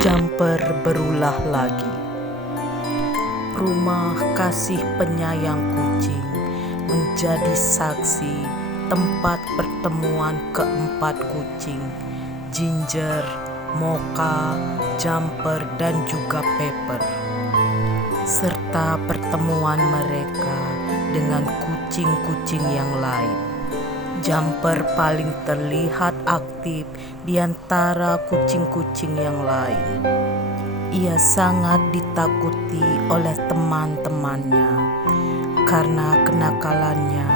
Jumper berulah lagi. Rumah kasih penyayang kucing menjadi saksi tempat pertemuan keempat kucing, Ginger, Mocha, Jumper, dan juga Pepper, serta pertemuan mereka dengan kucing-kucing yang lain. Jumper paling terlihat aktif di antara kucing-kucing yang lain. Ia sangat ditakuti oleh teman-temannya karena kenakalannya.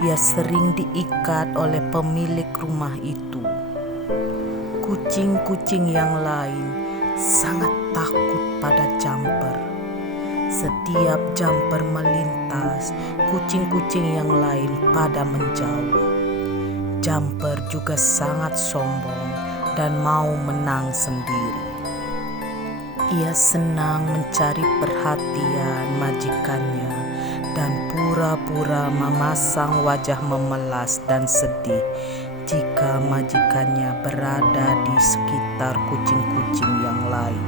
Ia sering diikat oleh pemilik rumah itu. Kucing-kucing yang lain sangat takut pada Jumper. Setiap Jumper melintas, kucing-kucing yang lain pada menjauh. Jumper juga sangat sombong dan mau menang sendiri. Ia senang mencari perhatian majikannya dan pura-pura memasang wajah memelas dan sedih jika majikannya berada di sekitar kucing-kucing yang lain.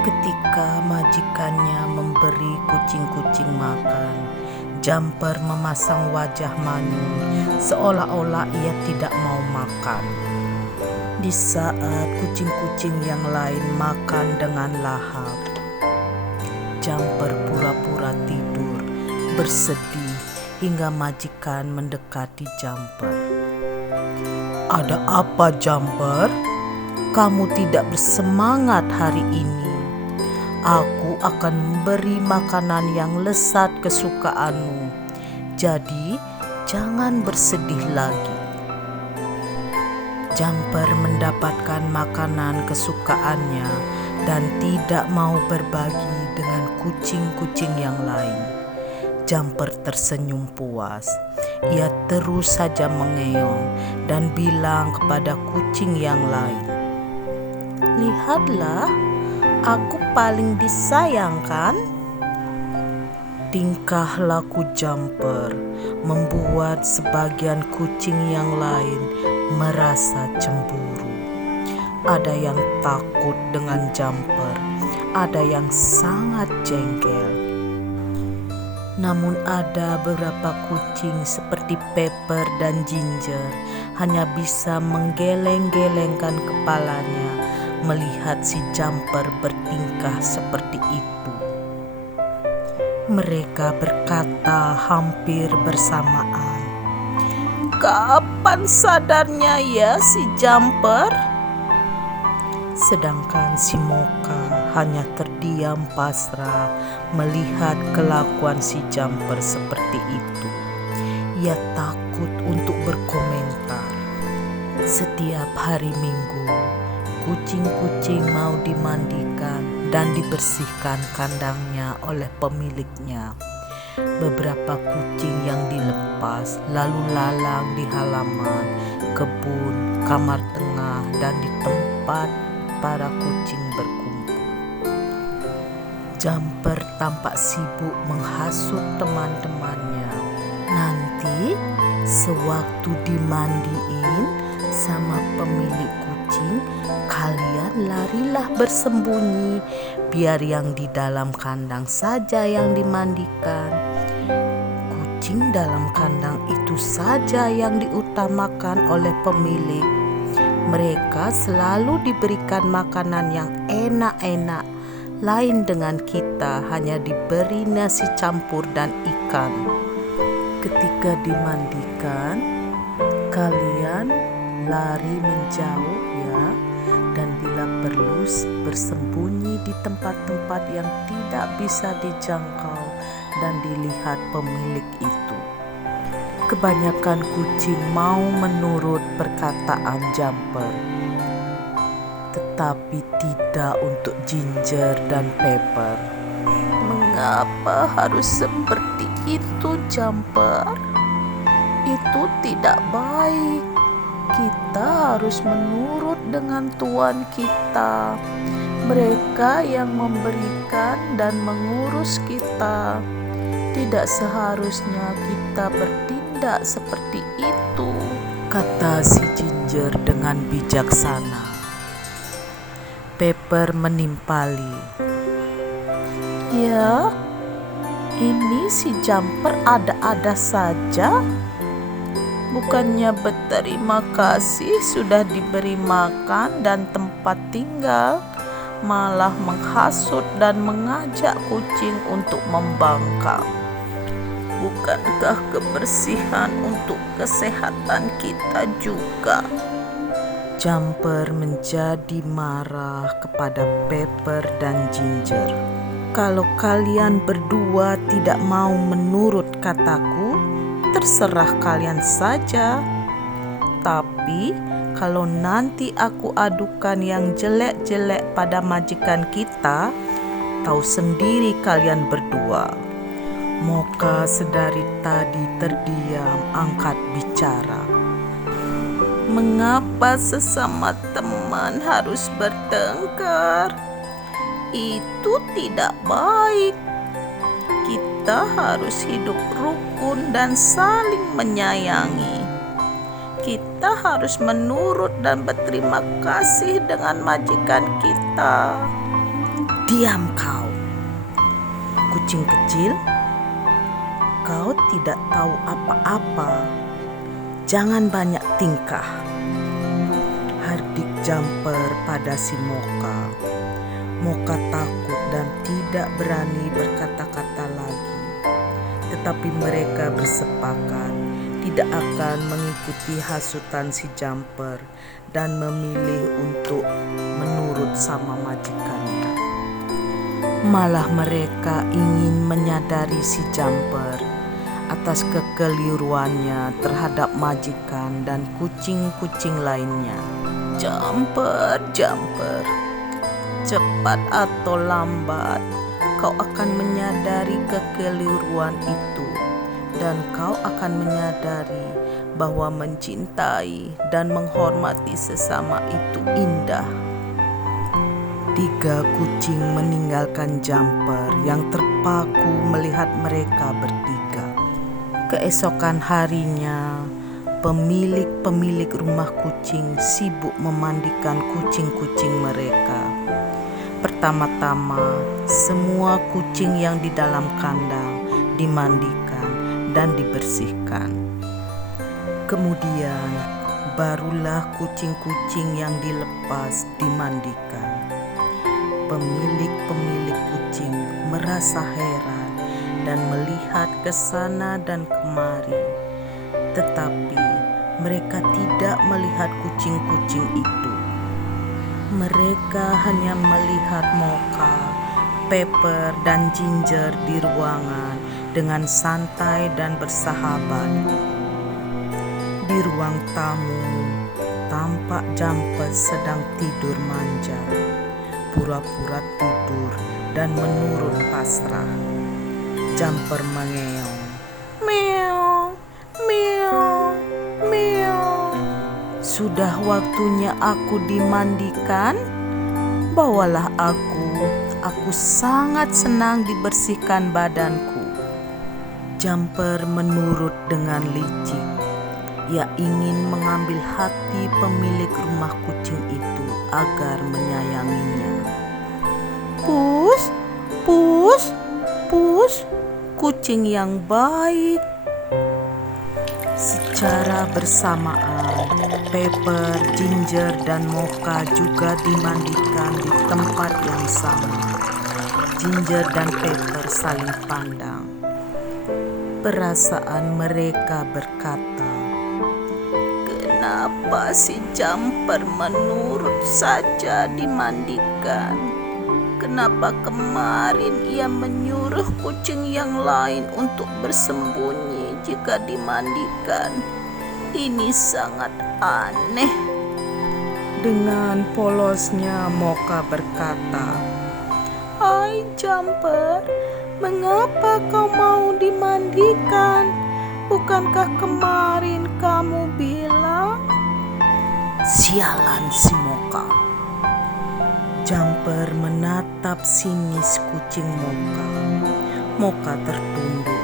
Ketika majikannya memberi kucing-kucing makan, Jumper memasang wajah manyun seolah-olah ia tidak mau makan. Di saat kucing-kucing yang lain makan dengan lahap, Jumper pura-pura tidur, bersedih hingga majikan mendekati Jumper. "Ada apa, Jumper? Kamu tidak bersemangat hari ini. Aku akan memberi makanan yang lezat kesukaanmu. Jadi, jangan bersedih lagi." Jumper mendapatkan makanan kesukaannya dan tidak mau berbagi dengan kucing-kucing yang lain. Jumper tersenyum puas. Ia terus saja mengeong dan bilang kepada kucing yang lain, "Lihatlah, aku paling disayangkan." Tingkah laku Jumper membuat sebagian kucing yang lain merasa cemburu. Ada yang takut dengan Jumper, ada yang sangat jengkel. Namun ada beberapa kucing seperti Pepper dan Ginger hanya bisa menggeleng-gelengkan kepalanya melihat si Jumper bertingkah seperti itu. Mereka berkata hampir bersamaan, "Kapan sadarnya ya si Jumper?" Sedangkan si Mocha hanya terdiam pasrah melihat kelakuan si Jumper seperti itu. Ia takut untuk berkomentar. Setiap hari Minggu, kucing-kucing mau dimandikan dan dibersihkan kandangnya oleh pemiliknya. Beberapa kucing yang dilepas lalu lalang di halaman, kebun, kamar tengah, dan di tempat para kucing berkumpul. Jumper tampak sibuk menghasut teman-temannya. Nanti sewaktu dimandiin sama pemilik kucing, kalian larilah bersembunyi, biar yang di dalam kandang saja yang dimandikan. Kucing dalam kandang itu saja yang diutamakan oleh pemilik. Mereka selalu diberikan makanan yang enak-enak. Lain dengan kita, hanya diberi nasi campur dan ikan. Ketika dimandikan, kalian lari menjauh ya, dan bila perlu bersembunyi di tempat-tempat yang tidak bisa dijangkau dan dilihat pemilik itu. Kebanyakan kucing mau menurut perkataan Jumper, tetapi tidak untuk Ginger dan Pepper. "Mengapa harus seperti itu, Jumper? Itu tidak baik. Kita harus menurut dengan tuan kita. Mereka yang memberikan dan mengurus kita. Tidak seharusnya kita bertindak seperti itu," kata si Ginger dengan bijaksana. Pepper menimpali. Ya, ini si Jumper ada-ada saja. Bukannya berterima kasih sudah diberi makan dan tempat tinggal, malah menghasut dan mengajak kucing untuk membangkang. Bukankah kebersihan untuk kesehatan kita juga? Jumper menjadi marah kepada Pepper dan Ginger. Kalau kalian berdua tidak mau menurut kataku, terserah kalian saja. Tapi kalau nanti aku adukan yang jelek-jelek pada majikan kita, tahu sendiri kalian berdua. Mocha sedari tadi terdiam angkat bicara. Mengapa sesama teman harus bertengkar? Itu tidak baik. Kita harus hidup rukun dan saling menyayangi. Kita harus menurut dan berterima kasih dengan majikan kita. Diam kau, kucing kecil. Kau tidak tahu apa-apa. Jangan banyak tingkah. Hardik Jumper pada si Mocha. Mocha takut dan tidak berani berkata-kata lagi. Tetapi mereka bersepakat tidak akan mengikuti hasutan si Jumper dan memilih untuk menurut sama majikannya. Malah mereka ingin menyadari si Jumper atas kekeliruannya terhadap majikan dan kucing-kucing lainnya. Jumper, cepat atau lambat kau akan menyadari kekeliruan itu, dan kau akan menyadari bahwa mencintai dan menghormati sesama itu indah. 3 kucing meninggalkan Jumper yang terpaku melihat mereka bertiga. Keesokan harinya, pemilik rumah kucing sibuk memandikan kucing-kucing mereka. Pertama-tama, semua kucing yang di dalam kandang dimandikan dan dibersihkan. Kemudian, barulah kucing-kucing yang dilepas dimandikan. Pemilik kucing merasa heran dan melihat ke sana dan kemari. Tetapi mereka tidak melihat kucing-kucing itu. Mereka hanya melihat Mocha, Pepper, dan Ginger di ruangan dengan santai dan bersahabat. Di ruang tamu, tampak Jumper sedang tidur manja, pura-pura tidur dan menurut pasrah. Jumper mengeong. Meow, meow, meow. Sudah waktunya aku dimandikan? Bawalah aku. Aku sangat senang dibersihkan badanku. Jumper menurut dengan licik. Ia ingin mengambil hati pemilik rumah kucing itu agar menyayanginya. Pus, pus, pus, kucing yang baik. Secara bersamaan, Pepper, Ginger, dan Mocha juga dimandikan di tempat yang sama. Ginger dan Pepper saling pandang. Perasaan mereka berkata, kenapa si Jumper menurut saja dimandikan? Kenapa kemarin ia menyuruh kucing yang lain untuk bersembunyi jika dimandikan? Ini sangat aneh. Dengan polosnya Mocha berkata, hai Jumper, mengapa kau mau dimandikan? Bukankah kemarin kamu bilang? Sialan si Mocha. Jumper menatap sinis kucing Mocha. Mocha tertunduk.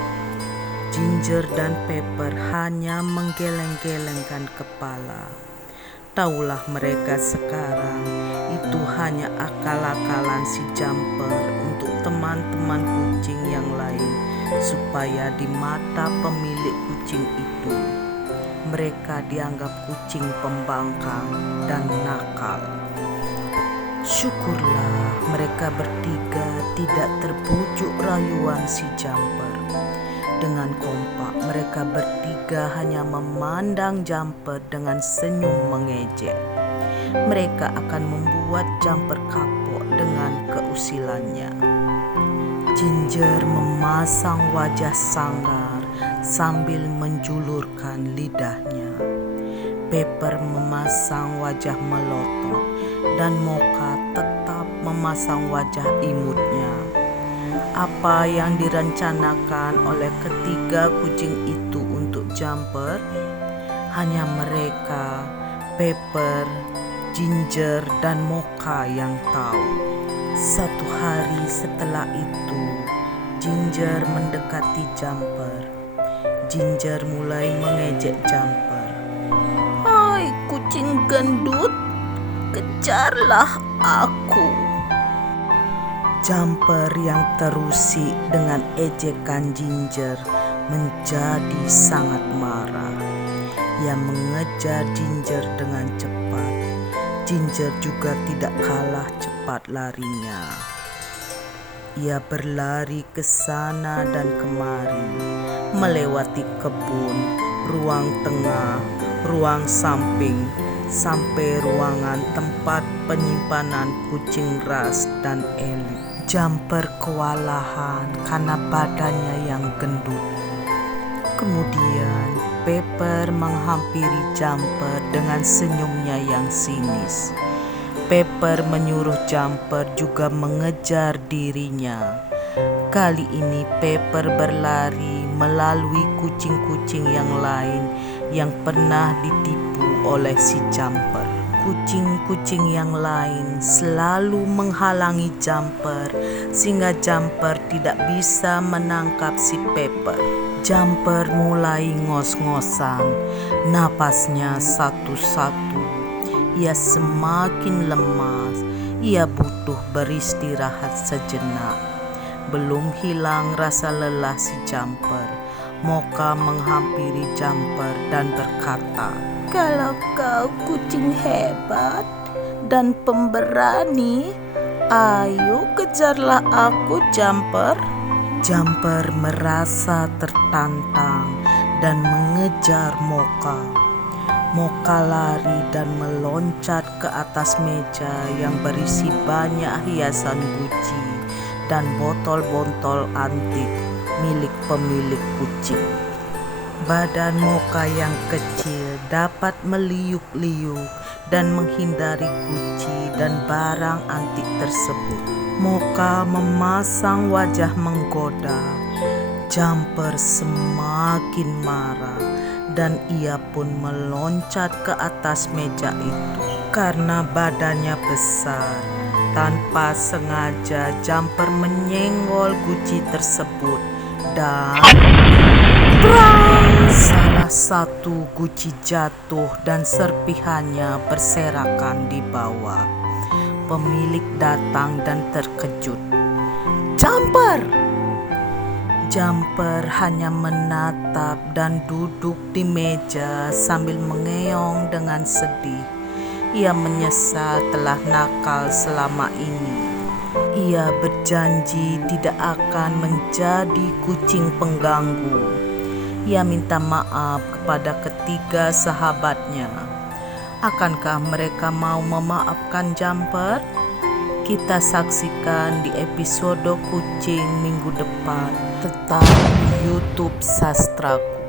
Ginger dan Pepper hanya menggeleng-gelengkan kepala. Taulah mereka sekarang itu hanya akal-akalan si Jumper untuk teman-teman kucing yang lain, supaya di mata pemilik kucing itu mereka dianggap kucing pembangkang dan nakal. Syukurlah mereka bertiga tidak terbujuk rayuan si Jumper. Dengan kompak mereka bertiga hanya memandang Jumper dengan senyum mengejek. Mereka akan membuat Jumper kapok dengan keusilannya. Ginger memasang wajah sanggar sambil menjulurkan lidahnya. Pepper memasang wajah melotot dan Mocha tetap memasang wajah imutnya. Apa yang direncanakan oleh ketiga kucing itu untuk Jumper, hanya mereka, Pepper, Ginger, dan Mocha yang tahu. Satu hari setelah itu, Ginger mendekati Jumper. Ginger mulai mengejek Jumper. "Hai kucing gendut, kejarlah aku." Jumper yang terusik dengan ejekan Ginger menjadi sangat marah. Ia mengejar Ginger dengan cepat. Ginger juga tidak kalah cepat larinya. Ia berlari ke sana dan kemari, melewati kebun, ruang tengah, ruang samping, sampai ruangan tempat penyimpanan kucing ras dan elit. Jumper kewalahan karena badannya yang gendut. Kemudian Pepper menghampiri Jumper dengan senyumnya yang sinis. Pepper menyuruh Jumper juga mengejar dirinya. Kali ini Pepper berlari melalui kucing-kucing yang lain yang pernah ditipu oleh si Jumper. Kucing-kucing yang lain selalu menghalangi Jumper sehingga Jumper tidak bisa menangkap si Pepper. Jumper mulai ngos-ngosan, napasnya satu-satu. Ia semakin lemas, ia butuh beristirahat sejenak. Belum hilang rasa lelah si Jumper. Mocha menghampiri Jumper dan berkata, "Kalau kau kucing hebat dan pemberani, ayo kejarlah aku, Jumper." Jumper merasa tertantang dan mengejar Mocha. Mocha lari dan meloncat ke atas meja yang berisi banyak hiasan Gucci dan botol-botol antik milik pemilik kucing. Badan Mocha yang kecil dapat meliuk-liuk dan menghindari Gucci dan barang antik tersebut. Mocha memasang wajah menggoda. Jumper semakin marah dan ia pun meloncat ke atas meja itu. Karena badannya besar, tanpa sengaja Jumper menyenggol Gucci tersebut dan salah satu Gucci jatuh dan serpihannya berserakan di bawah. Pemilik datang dan terkejut. "Jumper!" Jumper hanya menatap dan duduk di meja sambil mengeong dengan sedih. Ia menyesal telah nakal selama ini. Ia berjanji tidak akan menjadi kucing pengganggu. Ia minta maaf kepada ketiga sahabatnya. Akankah mereka mau memaafkan Jumper? Kita saksikan di episode kucing minggu depan. Tetap di YouTube Sastraku.